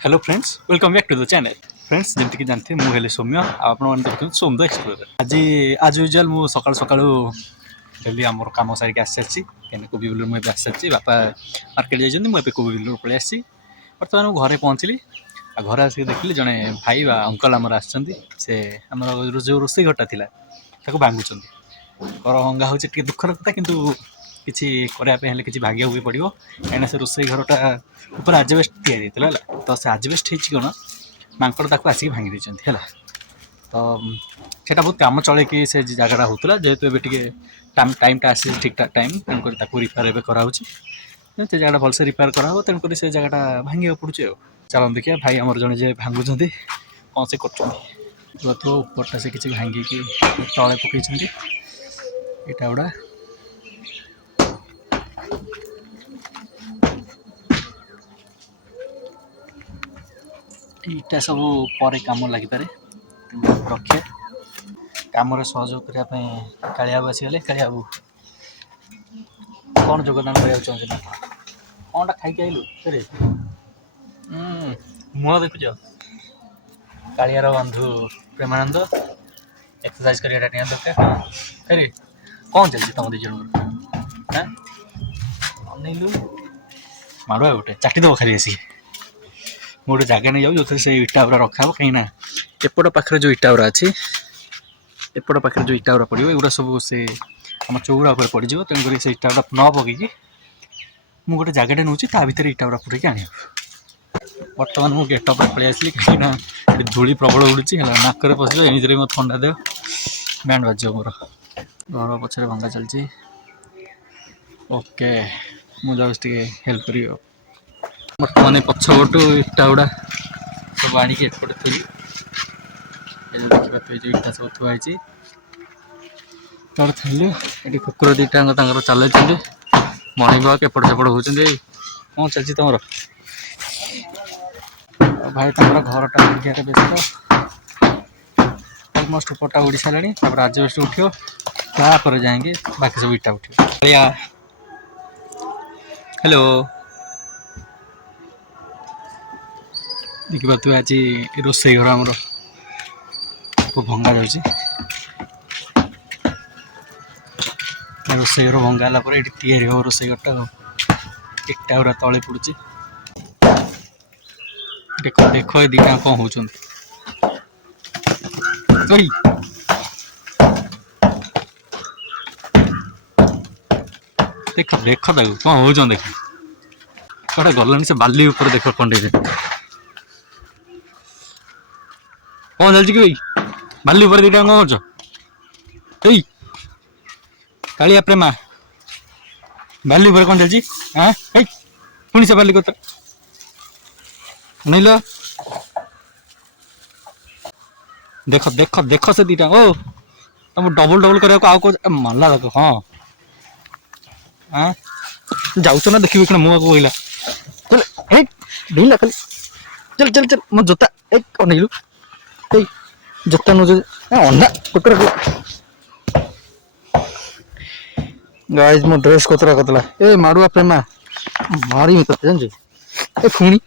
Hello friends welcome back to the channel. Friends जमीक जानते मुझे सौम्य आपने देखते सौम्य एक्सप्लोर आज आज यूजुआल मुझे सका सका डेली आम कम सारिक आसी सारी कहीं कोबी बिलर मुझे आसी सारी बापा मार्केट जाइए मुझे कोबी बिलर पलि आसी बर्तमान घरे पहुँचली घर आसिक देखिली जड़े भाई बा अंकल आमर आमर जो रोसे घरटा था भांगुंट घर भंगा हूँ दुखर कथा कि किसी करने कि भाग्य पड़ो कहीं से रोसे घरटा ऊपर आजबेस्ट या तो से आजबेस्ट हो मांकड़ ताक आसिक भांगी देते है तो सेटा बहुत कम चले कि से जगह होता जेहेतु ए टाइमटा आसी ठीक ठाक टाइम तेणुक रिपेयर एवं कराऊँ से जगह भलसे रिपेयर कराव तेणुक से जगह भांगे पड़े चलो देखिए भाई आमर जड़े जे भांगुंट कौन से कर तो उपरटा से किसी भांगिकी तले पकड़ इटा गुड़ा इटा सब पर कम लगिपे रखे कम सहयोग करने कालिया बाबू आसीगले कालिया बाबू कौन योगदान करा चाहते ना कौनटा खाई आइलु फेरे मुह देखुच कालियार बंधु प्रेमानंद एक्सरसाइज करिया दरकार फेरे कौन चलती तुम दी जन अनैलु माड़ुआ गोटे चाटिदेव खाली आसिक गोटे जगह नहीं जाऊँ जो से इटा गुरा रखा कहीं एपट पाखे जो इटा गुरा अच्छी एपट पाखे जो इटा गुरा पड़ो एगुड़ा सब से आम चौरा पड़ तेणुक से इटा गुरा न पकईकि मुझे गोटे जगह नौ भितर इटा गुरा पुटक आने बर्तमान मुझे गेटअप पलि आसली कहीं धूली प्रबल उड़ी नाक पशि एमती मत थंडा देव बैंड बाज मोर घर पचर भंगा चलती ओके मुझे हेल्प करी बर्तमान पछपटू इटा गुड़ा सब आणिक एपटे थी देखा जो इटा सब थुआई थी ये कुकुर दीटा चल मर्णिंग वाक एपट सेपट होती कौन चलती तुम भाई तुम घरटा उड़िया व्यस्त अलमोस्ट उपरटा उड़ी सारे आजबेस्ट उठो तापर जाएंगे बाकी सब इटा उठो हेलो देखिए आज रोसे घर आमर भंगा जाऊँगी रोसे घर भंगा ये तैयारी हो रोसे घरटा इटा गुरा तले पड़ी देख देख ये दीटा कौन हो देख देख ताकू कौन हो देख कौटे गलानी से बाली ऊपर देख कंडे कौन चलती कि भाई बाली ऊपर दीटा कौन कर कालिया प्रेमा बाली ऊपर कौन चलती हाँ पुणी से बाली को नहीं लो देख देख देख से दीटा ओ तुम डबल डबल करने आउ को मानला देख हाँ हाँ जाऊच ना देखिए मुँह को कहला चल ढीला खाली चल चल चल मो जोता एक अनेलु जोता नो अंडा कुकर गाइस मो ड्रेस कोतरा कतला ए मारुआ प्रेमा मारी मत जान ए फुणी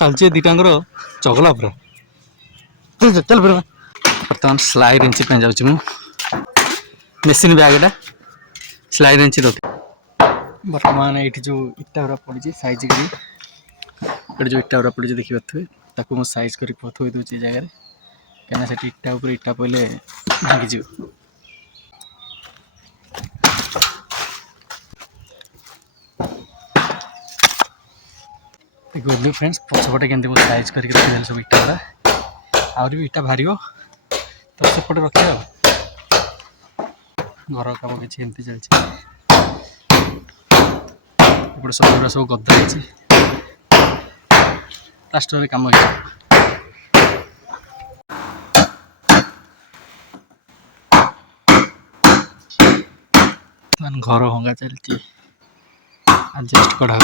चलती दीटांगर चगला पूरा चल चल प्रेमा बर्तमान स्लाइड इंच पे जाऊँ मेसीन बैगटा स्लाइड इंच रखी बर्तमान ये जो इटा गुरा पड़ी साइज कर जो इटा गुरा पड़ी देखिए ताकू साइज कर थोई दूसरी जगह कहीं से इटा उपर इटा पड़े भांगी देखिए फ्रेंड्स पछपटे केमती मुझे साइज करके रखी सब इटा गुड़ा आहरी भी इटा बाहर तो सेपटे रखे घर कम कि एमती चलती सब सब गदा प्लास्टर कम घर भंगा चलती आडजस्ट करा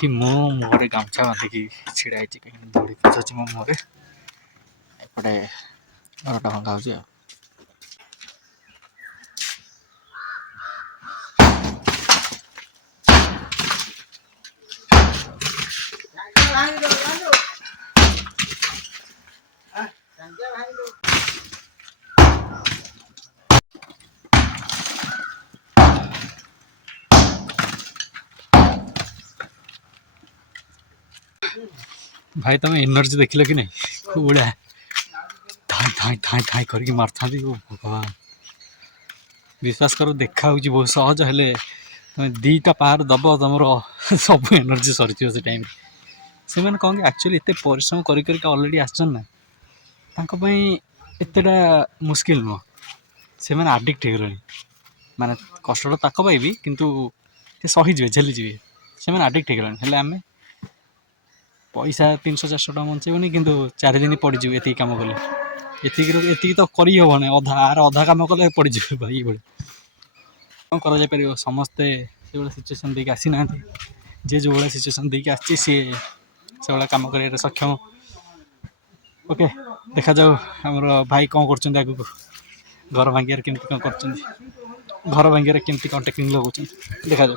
ये मो मुहर गामछा बांधिकी ढड़ाई कहीं धूली पचाची मो मुहर एपटे घरटा भंगा हो भाई तुम एनर्जी देखिल कि नहीं खूब बढ़िया धाई धाई धाई धाई करके मारता भगवान विश्वास कर देखा बहुत सहज हेले तुम दीटा पहाड़ दब तुम सब एनर्जी सरी से टाइम से मैंने कौन कि एक्चुअली एत परिश्रम करके अलरेडी आसन ना एतटा मुस्किल नुह से मैंने आडिक्ट हो गले माने कष्ट ताक पाइबी किंतु सहीजे झेलीजे से मैंने आडिक्ट हो गले आम पैसा 300-400 टका बचेबनी किंतु 4 दिन पड़ज ये कम कले ये तो करहबना अधा आर अधा कम कले पड़ज भाई भाई कौन कर समस्ते से सिचुएसन देखिए आसी ना जे जो भाई सिचुएसन देखिए आसी सी से भाई कम कर सक्षम ओके देखा जाऊ आमर भाई कौन कर आगू घर भांगियार केमती कौन कर घर भांगियार केमती कौन टेक्निक लगाऊँ देखा जाऊ।